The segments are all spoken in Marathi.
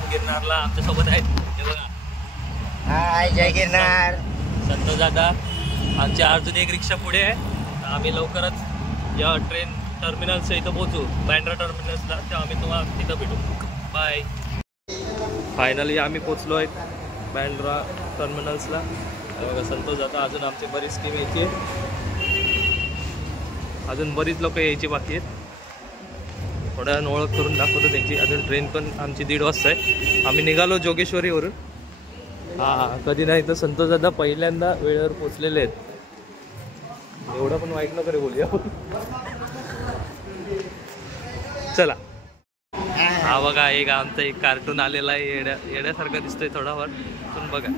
आहेत गिरनारला. आमच्या सोबत आहेत हे बघा. हाय जय गिरनार. संतोष दादा. आमची अजून एक रिक्षा पुढे आहे. आम्ही लवकरच या ट्रेन टर्मिनल्सच्या इथं पोहोचू, बँड्रा टर्मिनल्सला. तेव्हा आम्ही तुम्हाला तिथं भेटू. बाय. फायनली आम्ही पोचलो आहे बँड्रा टर्मिनल्सला. बघा संतोष दादा. अजून आमची बरीच टीम यायची आहे, अजून बरीच लोक यायची बाकी आहेत. थोड्या वेळानं ओळख करून दाखवतो त्यांची. अजून ट्रेन पण आमची 1:30 वाजता आहे. आम्ही निघालो जोगेश्वरीवरून. हां, कधी नाही तर संतोष दादा पहिल्यांदा वेळेवर पोचलेले आहेत. एवढं पण वाईट नको रे बोलूया. चला. हा बघा, एक आमचा एक कार्टून आलेला आहे. येड्यासारखा दिसतोय थोडाफार, पण बघा.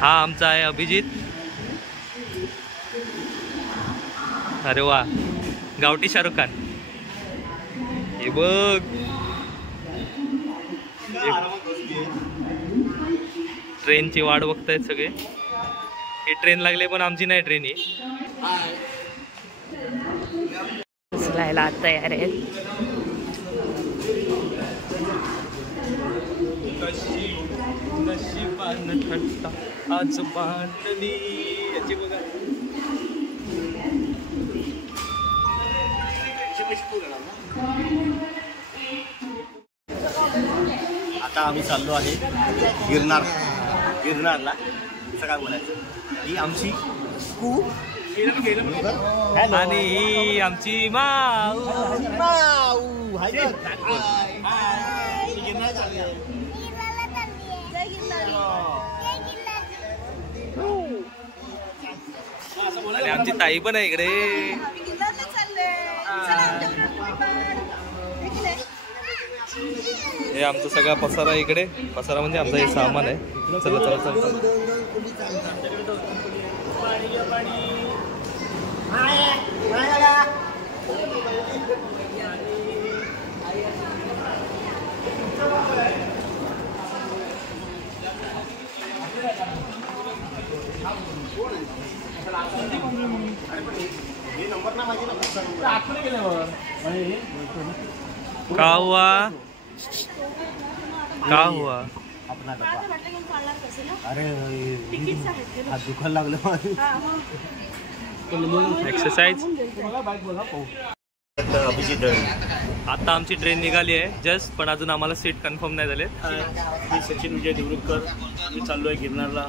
हा आमचा आहे अभिजित. अरे वा, गावठी शाहरुख खान. हे बघ, ट्रेनची वाट बघतायत सगळे. ही ट्रेन लागली पण आमची नाही ट्रेन ही. उचलायला तयार आहेत. आज बांधली याची बघा. आता आम्ही चाललो आहे गिरनारला. असं काय बोलायचं, ही आमची कू आणि ही आमची माऊ. आणि आमची ताई पण आहे इकडे. हे आमचा सगळा पसारा इकडे. पसारा म्हणजे आमचा हे सामान आहे. चला चला चला. का हुआ का हुआ? अपना डब्बा. अरे हात दुखायला लागलं. एक्सरसाइज. अभिजित. आता आमची ट्रेन निघाली आहे जस्ट, पण अजून आम्हाला सीट कन्फर्म नाही झाले. मी सचिन विजय देवरुखकर. मी चाललो आहे गिरनारला.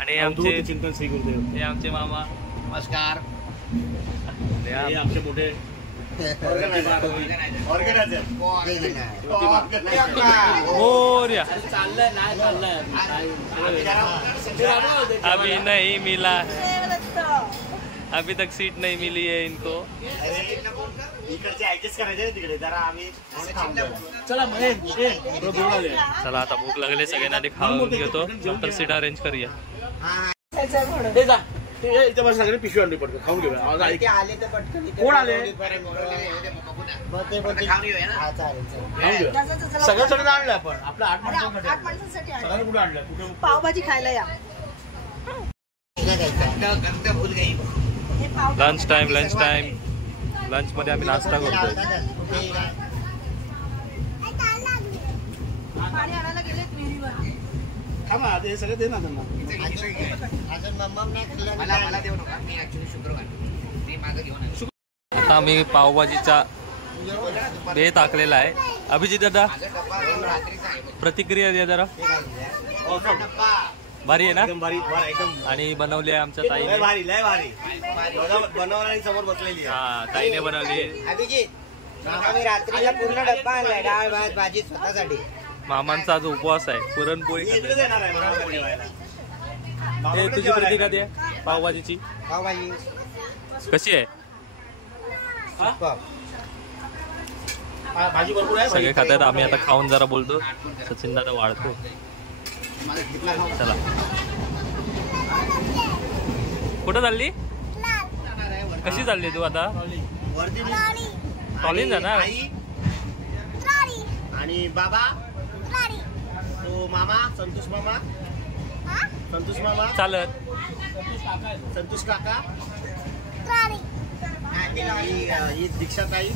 आणि आमचे चिंतन श्री गुरुदेव. हे आमचे मामा. नमस्कार. हे आमचे मोठे मोर्या. अभी नहीं मिला, अभी तक सीट नहीं मिली है इनको. चला आता भूक लागले सगळ्यांना, ते खाऊन घेतो, नंतर सीट अरेंज करूया. सगळे पिशवी आणली पडतो, खाऊन घेऊया. कोण आले? सगळं सगळं आणलं आपण. आपलं 8 माणसांसाठी सगळं कुठे आणलं? कुठे पावभाजी खायला या. Lunch time. लंच मध्ये आम्ही नाश्ता करतोय. हे सगळं दे ना त्यांना. आता आम्ही पावभाजीचा बे टाकलेला आहे. अभिजित दादा, प्रतिक्रिया द्या जरा. भारी आहे ना? एकदम. आणि बनवली आहे आमच्या ताईने. बनवणारी समोर बसलेली. हा, ताईने बनवली. अभिजित, मी रात्रीला पूर्ण डब्बा आणलाय, डाळ भात भाजी स्वतःसाठी. मामांचा आज उपवास आहे, पुरणपोळी. तुझी प्रतिक्रिया द्या पावभाजीची. पावभाजी कशी आहे? भाजी भरपूर आहे. सगळे खातात. आम्ही आता खाऊन जरा बोलतो. सचिन दादा वाढतो. चला. कुठं चालली? कशी चालली तू आता? कॉलेज जाणार? आणि बाबा तो मामा संतोष मामा चालत. संतोष काका. ही दीक्षा ताई.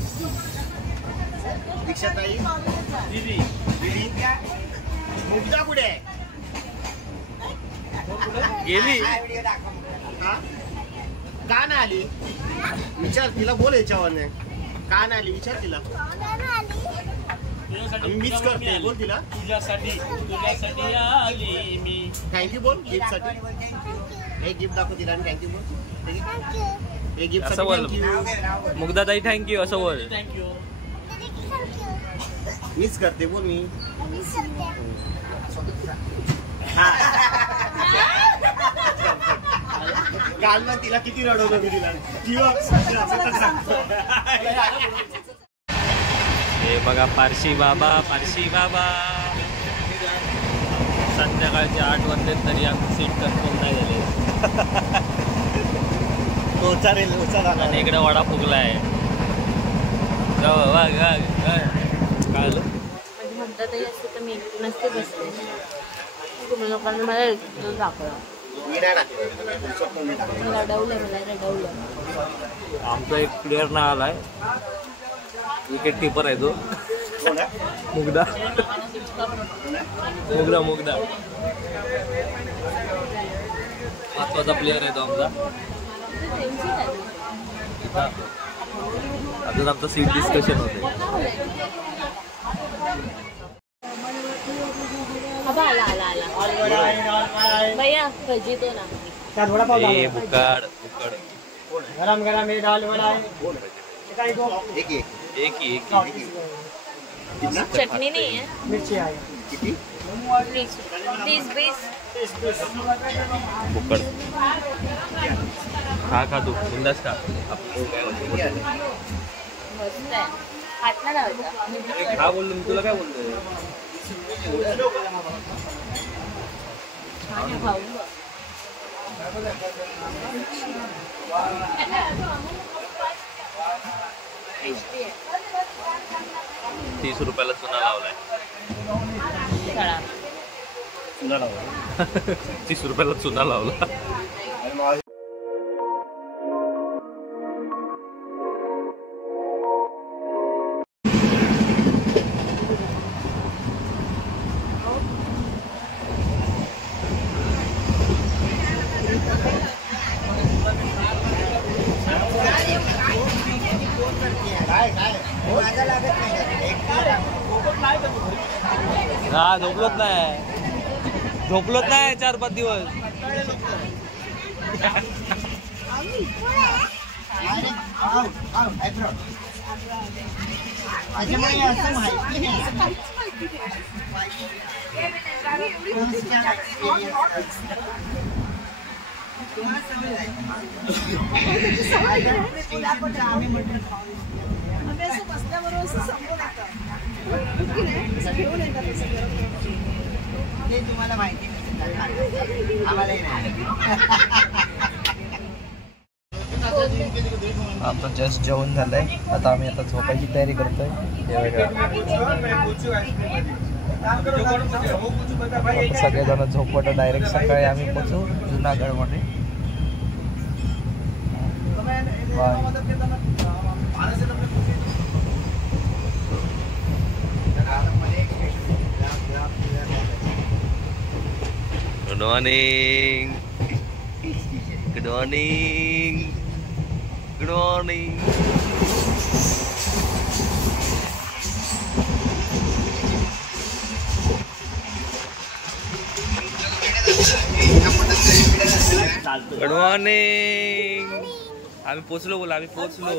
दीक्षाताई मुग्धा कुठे आहे? गेली. हा? का नाही आली? विचार तिला, बोल याच्यावर. का नाही आली विचार तिला. मिस करते, बोल तिला. तुझ्यासाठी आली मी. थँक्यू बोल गिफ्ट साठी. हे गिफ्ट दाखव तिला आणि थँक्यू बोल. हे गिफ्ट असं बोल. साठी मुग्धाताई थँक्यू असं बोल. मिस करते बोल मी. काल ना तिला किती रडवलं मी तिला. हे बघा पारशी बाबा, पारशी बाबा. संध्याकाळचे 8 वाजले तरी आमची सीट कन्फर्म नाही झाली. आणि इकडे वडा फुगलाय. कळलं. म्हणतातही असते तर मी एकटी नसते बसले. तुम्ही लोकांना मला दाखवलं. रडवलं मला, रडवलं. आमचा एक प्लेअर ना आलाय, विकेट कीपर आहे तो. मुग्धा मुग्धा मुग्धा महत्वाचा प्लेअर आहे तो आमचा. अजून आमचं सीट डिस्कशन होते. आला आला आला भैया भजी दो ना. बुकाड बुकाड गरम गरम हे दाल वडा आहे. एक चटनी नहीं है. मिर्ची आहे. किती? 20 बुकाड खा तू बिंदास खा. मस्त आहे. हात ना लावता. खा बोललो मी तुला काय बोलतोय. खाऊ 30 रुपयाला चुना लावलाय. 30 रुपयाला चुना लावला. हा झोपलोच नाही 4-5 दिवस. तुम्हाला माहिती आम्हालाही नाही. आमचं जस्ट जेवण झालंय. आता आम्ही आता झोपायची तयारी करतोय. सगळेजण झोपवत डायरेक्ट सकाळी आम्ही पोचू जुनागडमध्ये. Good morning. Good morning. Good morning. Good morning. आम्ही पोचलो बोला. आम्ही पोचलो.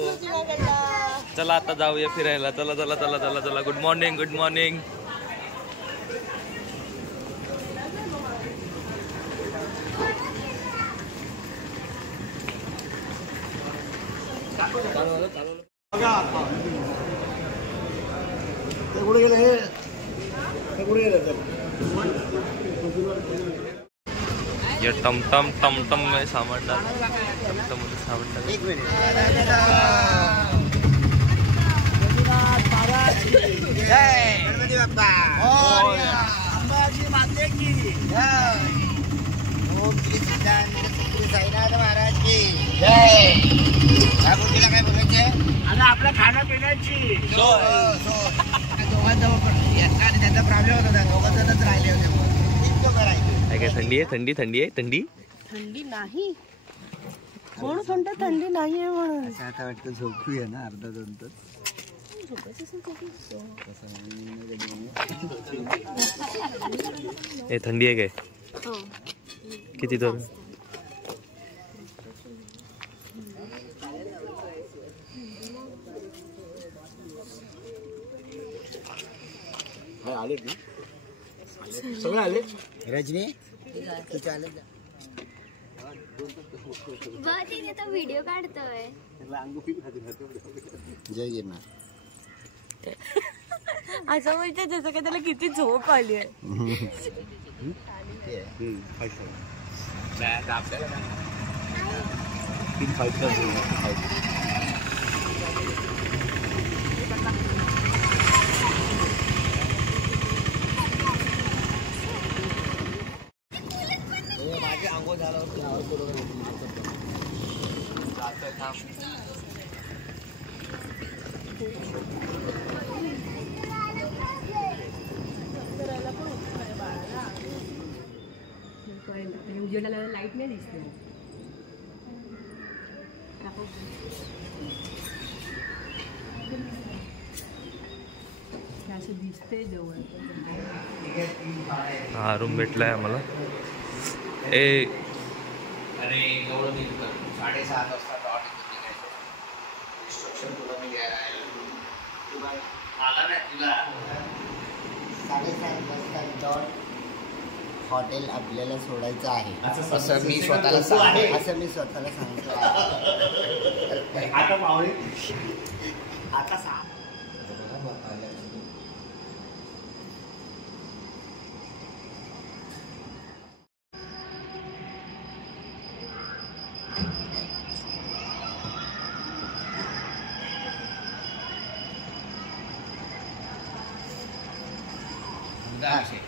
चला आता जाऊया फिरायला. चला चला चला चला चला. Good morning. Good morning. ये टमटम टमटम में सामान डाल. टमटम में सामान डाल. एक मिनिट. गणपती बाप्पा. अंबाजी माते की ओम श्री सिद्धांत श्री साईनाथ महाराज की जय. काय बोलतीला काय बोलायचंय? आणि आपल्या खाण्यापिण्याची दोघांजवळ पण यांचा आणि त्याचा प्रॉब्लेम होता. दोघांजणच राहिले होते. इतकं करायचं. काय थंडी आहे थंडी थंडी आहे थंडी थंडी नाही कोण म्हणतं थंडी नाही आहे म्हणून. आता वाटतं झोपूया ना अर्धा 2 तास. हे थंडी आहे काय किती तर आले सगळे आले. रजनी तू चालेल व्हिडिओ काढतोय. जय गिरनार. असं बोलते जसं का त्याला किती झोप आली आहे. माझे आंघोळ झाल्यावर लाईट नाही दिसते. असं दिसते जवळ. हा रूम भेटलाय आम्हाला. ए अरे एवढं मी 7:30 वाजता डॉट इन्स्ट्रक्शन तुला मी द्यायला तुला आला नाही तुला 7:30 वाजता डॉट हॉटेल आपल्याला सोडायचं आहे असं मी स्वतःला सांगतो. असं मी स्वतःला सांगतो. आता पाहुणे आता सांग.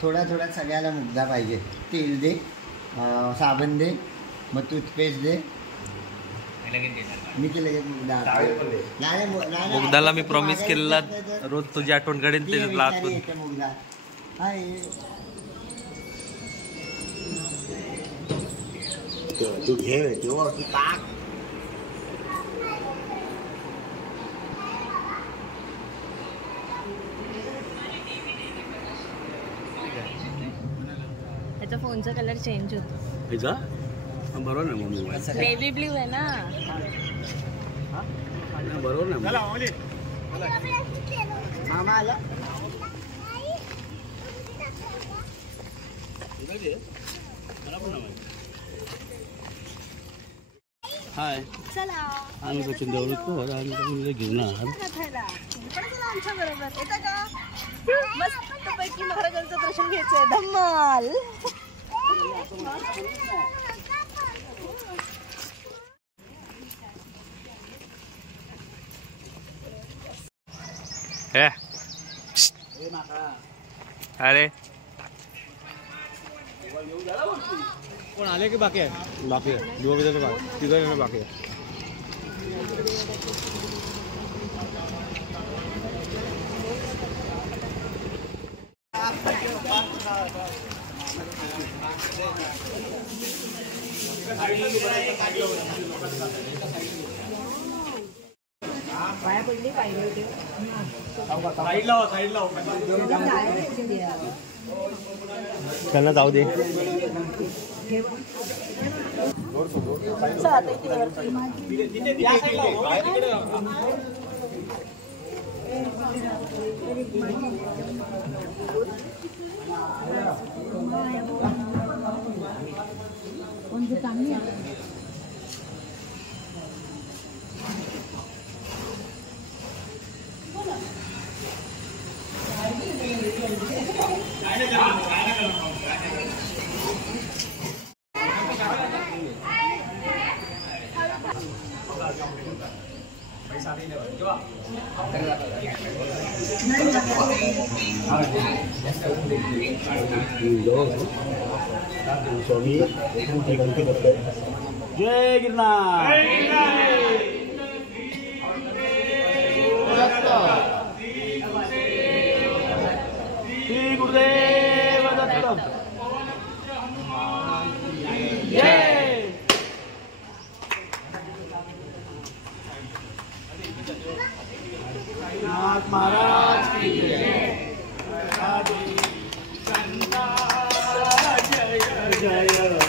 थोडा थोडा सगळ्याला मुद्दा पाहिजे. तेल दे, साबण दे, मग टूथपेस्ट दे. मी ते लगेच मुद्दा मुग्धाला मी प्रॉमिस केलेला रोज तुझी आठवण काढेन ते मुग्धा. हाय तू घे तू टाक. त्याचा फोनचा कलर चेंज होतो. बरोबर ना नेव्ही ब्ल्यू आहे ना. बरोबर ना. मामा आला. हाय चला आम्ही सचिन देवळकर आणि तुम्ही घेऊन आमच्या बरोबर येतं का. मस्त पैकी महाराजांचं दर्शन घ्यायचंय. धम्माल. अरे कोण आले की बाकी आहे. बाकी आहे 2 जण बाकी 3 जण बाकी आहे. पाया पडली पाहिजे होते. त्यांना जाऊ दे. जय गिरनार. श्री गुरुदेव दत्त जय. महाराज की जय. जय जय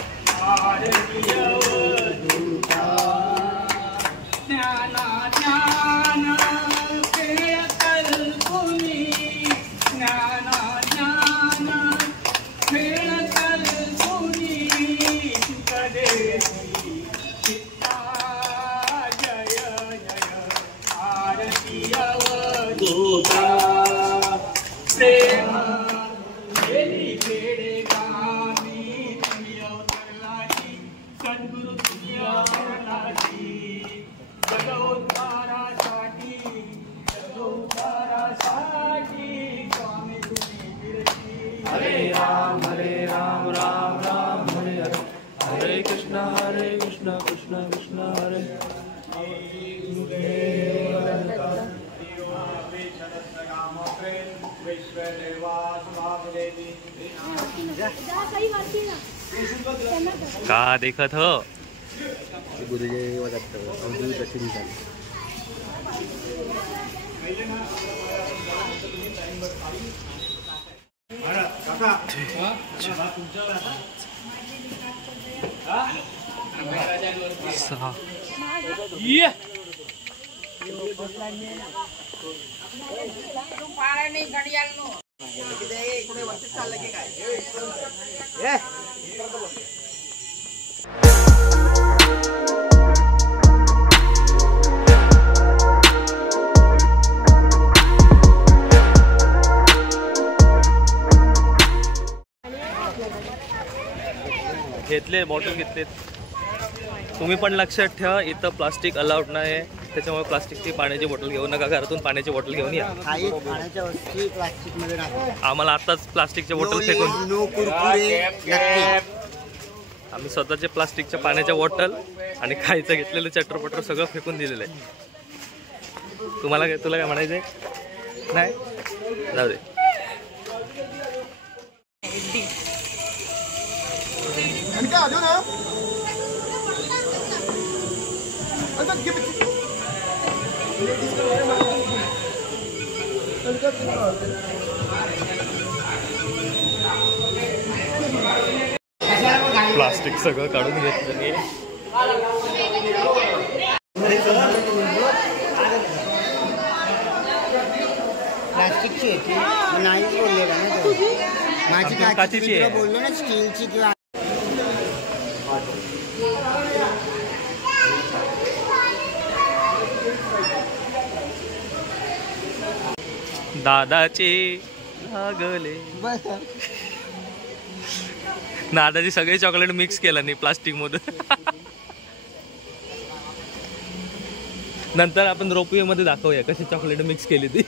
कृष्ण कृष्ण हरे. का देखत हो गुरुदेव दत्त अवधूत चिंतन. घेतले बॉटल घेतलेत. तुम्ही पण लक्षात ठेवा इथं प्लास्टिक अलाउड नाही आहे, त्याच्यामुळे प्लास्टिकची पाण्याची बॉटल घेऊ नका. घरातून पाण्याची बॉटल घेऊन या. काही पाण्याच्या वस्तू प्लास्टिक मध्ये टाका. आम्हाला आताच प्लास्टिकच्या बॉटल फेकून नो कुरकुरे नक्की. आम्ही स्वतःचे प्लास्टिकच्या पाण्याच्या बॉटल आणि खायचं घेतलेलं चटरपटर सगळं फेकून दिलेलं आहे. तुला काय म्हणायचंय? नाही जाऊ दे. प्लास्टिक सगळं काढून घेतलं मी. प्लास्टिकची होती नाही बोललेला ना तो. माझी काचेची आहे. बोललो ना स्टीलची किंवा दादाचे लागले. दादाची सगळे चॉकलेट मिक्स केलं नाही प्लास्टिक मधून. नंतर आपण रोपवे मध्ये दाखवूया कशी चॉकलेट मिक्स केली ती.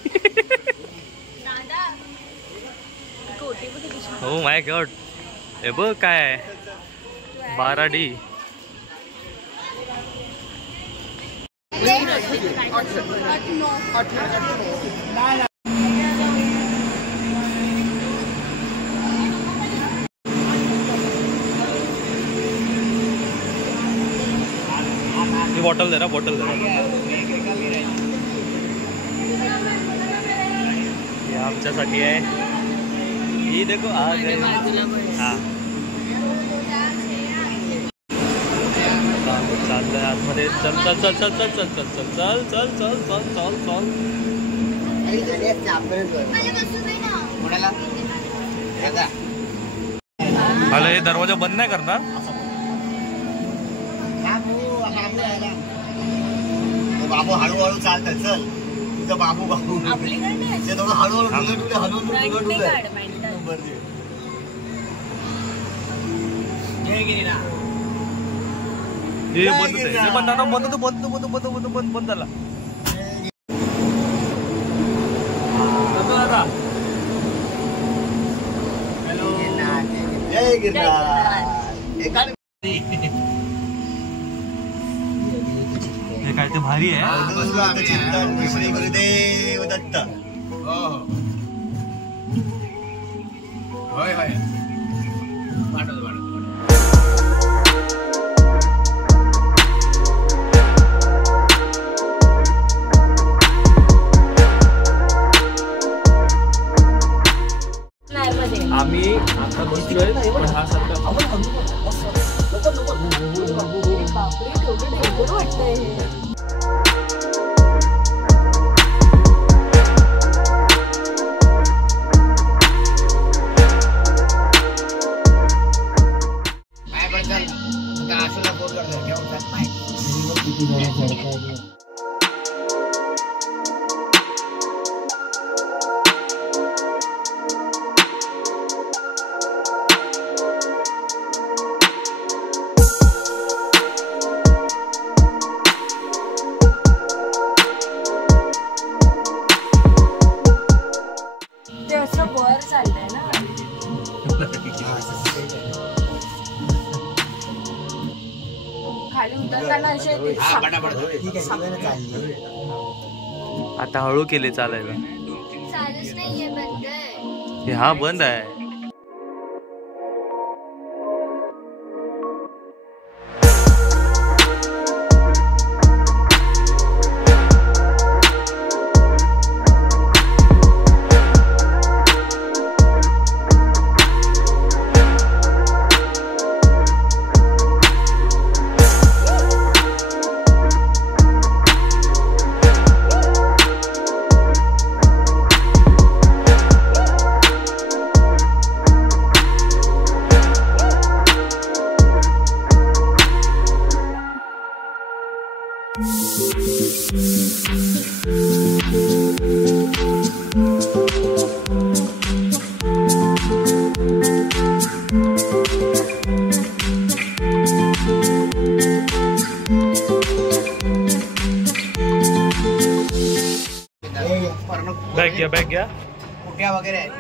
हो माय गॉड. हे बघ काय 12D. बॉटल दे ना, बॉटल दे. हे आमच्यासाठी आहे. ही देखो आ गए. हां चालतंय आतमध्ये. चल चल चल चल चल चल चल चल चल चल चल चल चल चल. मला हे दरवाजा बंद नाही करणार. बाबू हळूहळू चालतं. चल तुझं बाबू बाबू ते थोडं हळूहळू हळूहळू. हे बंद आहे. बंद ना, बंद तो बंद बंद बंद बंद बंद बंद झाला. जय गिरनार. हे काय ते भारी आहे. चिंतन श्री गुरुदेव दत्त. होय होय आम्ही आता बसलोय पण हा सारखा बापरे केवढं डेंजर वाटतंय हे. ते असं वर चाललंय ना. खाली उतरताना असे आता हळू केले चालायला. चालूच नाहीये, बंद आहे. हा बंद आहे. बॅग घ्या. कुट्या वगैरे आहेत.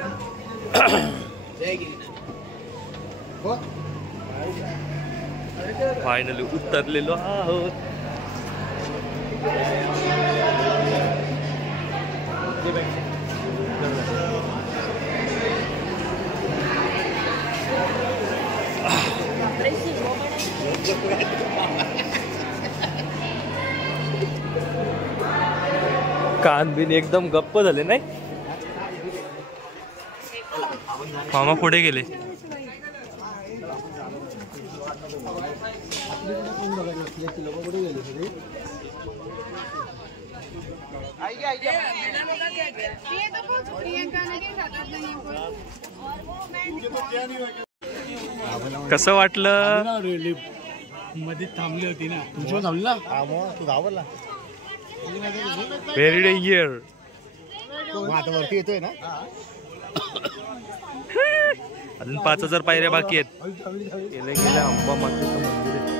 फायनली उतरलेलो आहोत. कान बिन एकदम गप्प झाले नाही. मामा पुढे गेले. कसं वाटलं? मध्ये थांबली होती ना. तुमच्या थांबली ना. तू घाबरला. Very danger. आता वरती येतोय ना. अजून 5000 पायऱ्या बाकी आहेत. गेले गेले अंबा मातेचं मंदिर आहे.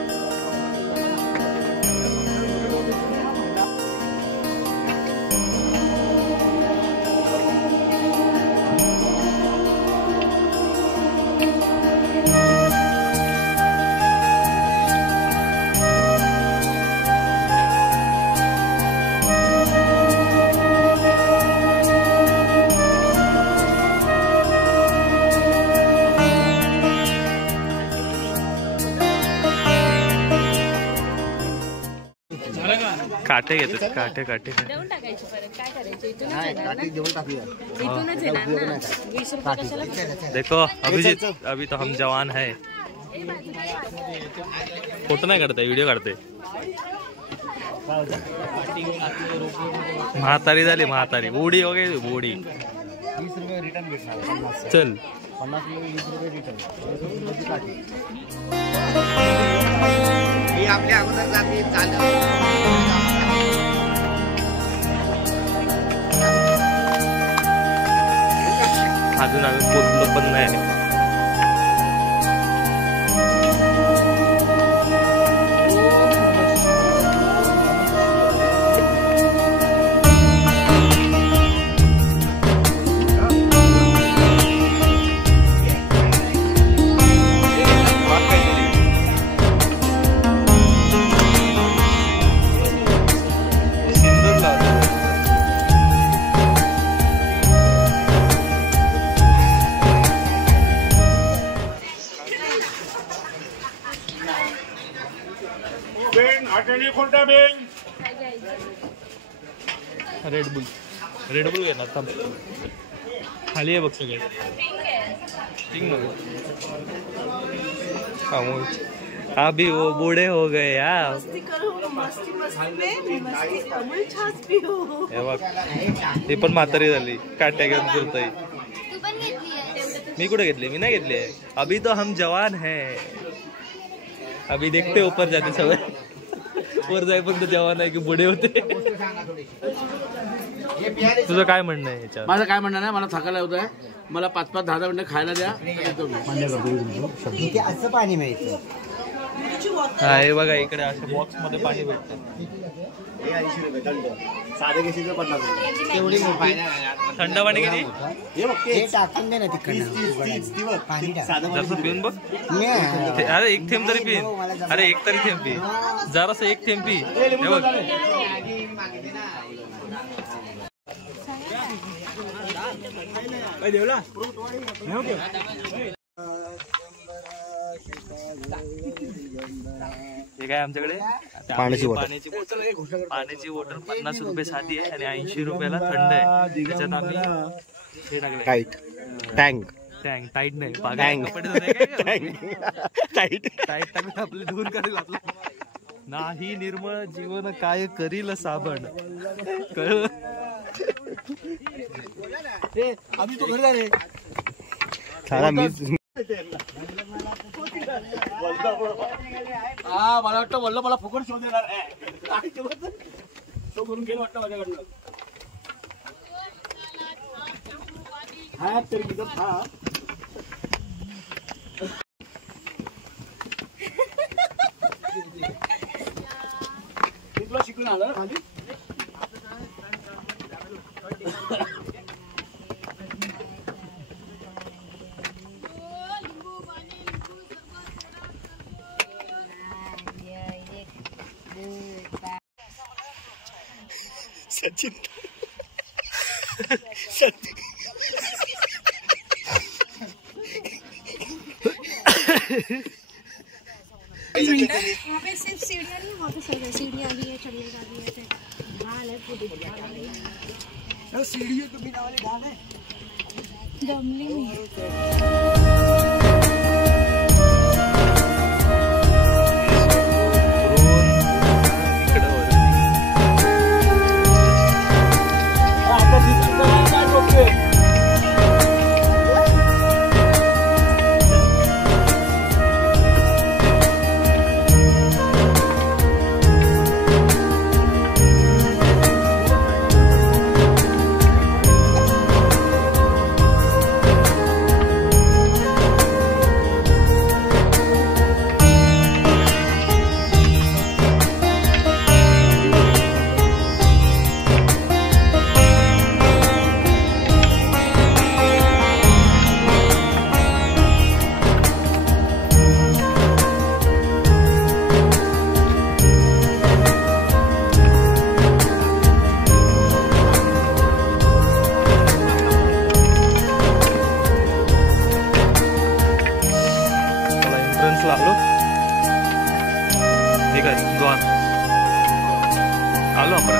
काटे घेतात. काटे काटे देऊन टाकायची परत. काय करायचं? इथूनच नाही, येणार ना. काठी देऊन टाकूया. इथूनच येणार ना. 20 रुपये कशाला? देखो अभिजीत, अभी तो हम जवान है. फोटो नाही काढताय, व्हिडिओ काढते. म्हातारी झाली, म्हातारी. उडी वगैरे उडी. 20 रुपये रिटर्न भेटणार. चल 50 रुपये 20 रुपये रिटर्न. मी आपल्या अगोदर जाते अजून आम्ही पोचलो पण नाही. रेडबुल घेणार थांब. खाली आहे बघ सगळे. ठीक नको. अभी वो बूढ़े हो गए यार. मस्ती करो, मस्ती मस्ती में मस्ती अमूल छास पिओ. हे बघ ती पण म्हातारी झाली काट्या घेऊन फिरतोय. तू पण घेतली आहे? मी कुठे घेतली? मी नाही घेतली आहे. अभी तो हम जवान है. अभी देखते ऊपर जाते सवय. वर जाईपर्यंत जवान आहे की बुडे होते. तुझं काय म्हणणं आहे याच्यात? माझं काय म्हणणं नाही, मला थकायला होत आहे. मला 5-5, 10-10 मिनिटं खायला द्या. इथे असं पाणी मिळतं. हा हे बघा इकडे असं बॉक्स मध्ये पाणी भेटतं. हे 80 रुपये थंड. साधे घेशील तर 50 रुपये. तेवढी मोठी. थंड पाणी किती? हे बघ हे टाकून दे ना तिकडनं. 30 पाणी टाक. साधं जसं पिऊन बघ. नाही. अरे एक थेंब तरी पिन. अरे एक तरी थेंब पी. जरासं एक थेंब पी. हे बघ हे काय आमच्याकडे पाण्याची बॉटल 50 रुपये साधी आहे आणि 80 रुपयाला थंड आहे. त्याच्यात आम्ही हे टाकले टँक टाईट नाही टाईट टाकलं आपले धुवून काढून आपलं. नाही निर्मळ जीवन काय करील साबण. कळ आम्ही तो घरी जाणे. मला वाटतं वल्ल मला फुकट शोध देणार. तो करून गेलो वाटतं माझ्याकडनं. हा तरी किती हा तुला शिकून आलं खाली. सचिन वहाँ पे सिर्फ सीढ़ियाँ नहीं, वहाँ पे सब सीढ़ियाँ भी है, चढ़ने का भी है, ढाल है, पूरी ढाल है. सीढ़ियों के बिना वाली ढाल है. गमले में आलो. ठीक आहे द्वार आलो आपण.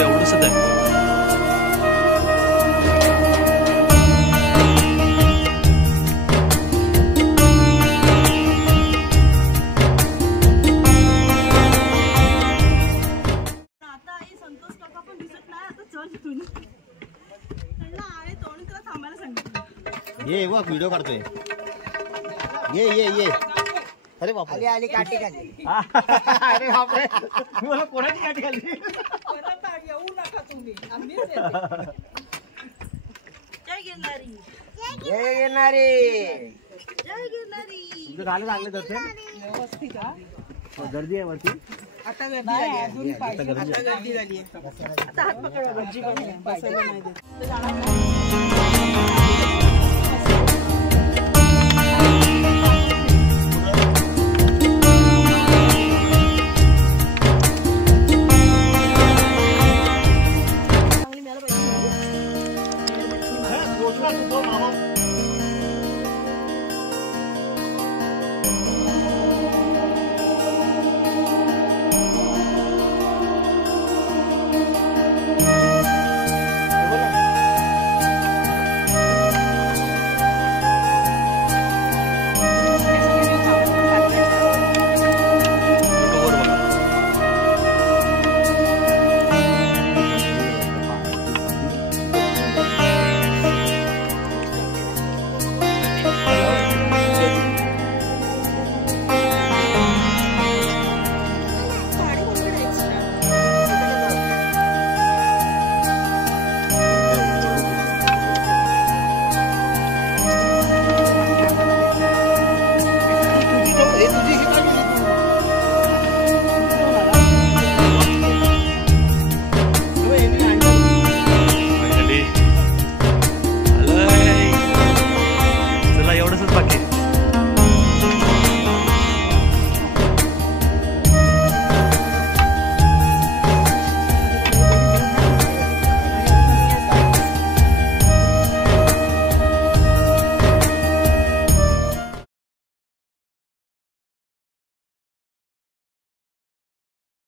एवढंच आहे. ये वो व्हिडिओ करतोय. ये अरे बाप आली आली काठी खाली. अरे बापरे मला कोणाची काठी खाली. येऊ नका तुम्ही, आम्हीच येते. जय गिरणारी. जय गिरणारी. जय गिरणारी. तुझं गाणं चांगलं करते. व्यवस्थित हा. गर्दी आहे वरती. आता गर्दी झाली आहे. आता गर्दी झाली आहे. आता हात पकडा भजी बनवूया. बसायला नाही देत.